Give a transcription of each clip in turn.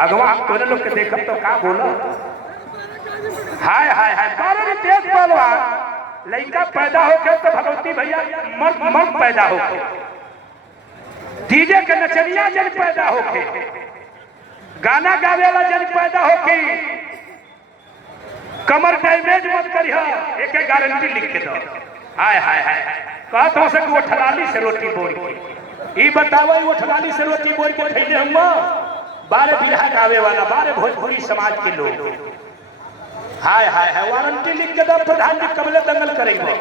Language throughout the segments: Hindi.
अगवा हम तोरे लोग के देखब तो का बोलो। हाय हाय हाय बारे तेज पहलवान लड़का पैदा होके तो भगवती भैया मर्द पैदा होके, डीजे के नचनिया जन पैदा होके, गाना गावे वाला जन पैदा होके, कमर डैमेज मत करिहा, एक गारंटी लिख के दो। हाय हाय हाय कहत हो से वो ठलाली से रोटी बोर के ई बताओ वो ठलाली से रोटी बोर के खैले हम बारे बिरहा गावे वाला बारे भोजपुरी समाज के लोग। हाय हाय हाय वारंटी लिख के दो। प्रधान जी कबले दंगल करेंगे,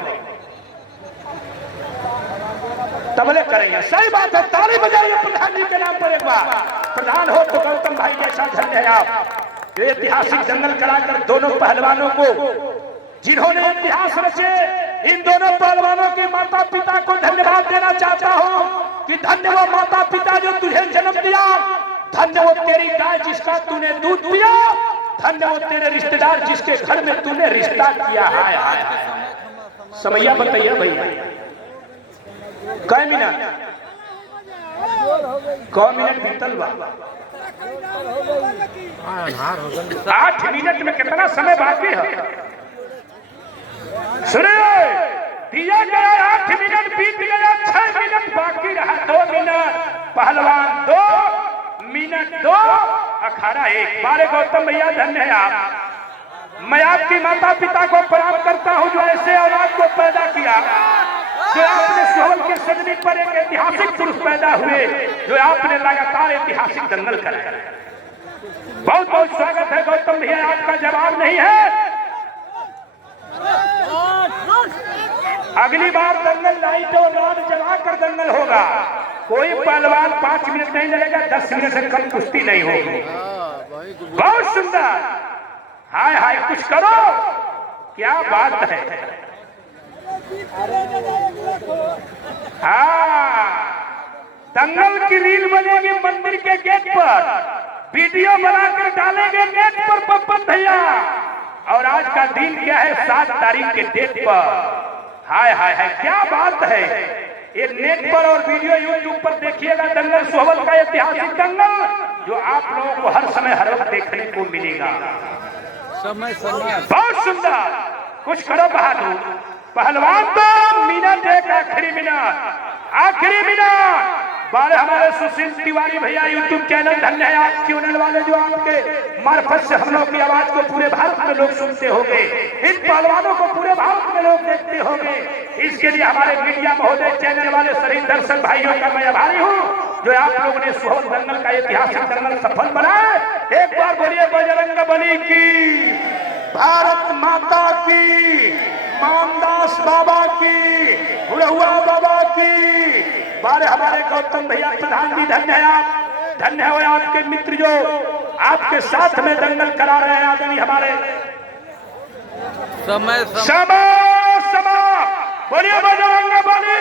तबले करेंगे। सही बात है, ताली बजाइए प्रधान जी के नाम पर एक बार। प्रधान हो तो गौतम भाई जैसा धन्य है आप, जो ऐतिहासिक दंगल कराकर दोनों पहलवानों को जिन्होंने इतिहास रचे, इन दोनों पहलवानों के माता पिता को धन्यवाद देना चाहता हूँ कि धन्य वो माता पिता जो तुझे जन्म दिया, धन्य वो तेरी गाय जिसका तूने दूध पिया, धन्य वो तेरे रिश्तेदार जिसके घर में तूने रिश्ता किया। हाय हाय हाय समैया बताइए भैया कै मिनट कौ मिनट बीतल बा? 8 मिनट में कितना समय बाकी है? सुनिए दिया गया 8 मिनट बीत गया, 6 मिनट बाकी रहा। 2 मिनट पहलवान 2 मिनट 2 अखाड़ा 1। बारे गौतम भैया धन्य है आप। मैं आपकी माता पिता को प्रणाम करता हूँ जो ऐसे औलाद को पैदा किया, जो आपने सोहल के सजनी पर एक ऐतिहासिक पुरुष पैदा हुए, जो आपने लगातार ऐतिहासिक दंगल कराया। बहुत बहुत स्वागत है गौतम भैया, आपका जवाब नहीं है। अगली बार दंगल लाइट और रात जलाकर दंगल होगा। कोई पहलवान 5 मिनट नहीं लड़ेगा, 10 मिनट से कम कुश्ती नहीं होगी। बहुत सुंदर। हाय हाय कुछ करो, क्या बात है। हाँ दंगल की रील बनेगी मंदिर के गेट पर, वीडियो बनाकर डालेंगे नेट पर पप्पन भैया। और आज का दिन क्या है? 7 तारीख के डेट पर। हाय हाय हाय क्या बात है। ये नेट पर और वीडियो यूट्यूब पर देखिएगा दंगल सोहल का ऐतिहासिक दंगल, जो आप लोगों को हर समय हर वक्त देखने को मिलेगा। समय समय बहुत सुंदर। कुछ करो बहादुर पहलवान। 2 मिनट 1 आखिरी मिनट। बारे हमारे सुशील तिवारी भैया यूट्यूब चैनल धन्य है आप चैनल वाले, जो आपके मार्फत से हम लोग की आवाज को पूरे भारत में लोग सुनते होंगे, इन पहलवानों को पूरे भारत में लोग देखते होंगे। इसके लिए हमारे मीडिया महोदय चैनल वाले सभी दर्शक भाइयों का मैं आभारी हूँ, जो आप लोगों ने सोहल दंगल का ऐतिहासिक दंगल सफल बनाए। एक बार बोलिए बजरंग बली की, भारत माता की, मानदास बाबा की, हुआ बाबा की। बारे हमारे गौतम भैया प्रधान जी धन्य है आप। धन्य है आपके मित्र जो आपके साथ में दंगल करा रहे हैं आदमी हमारे। समय बोलिए बजरंग बली।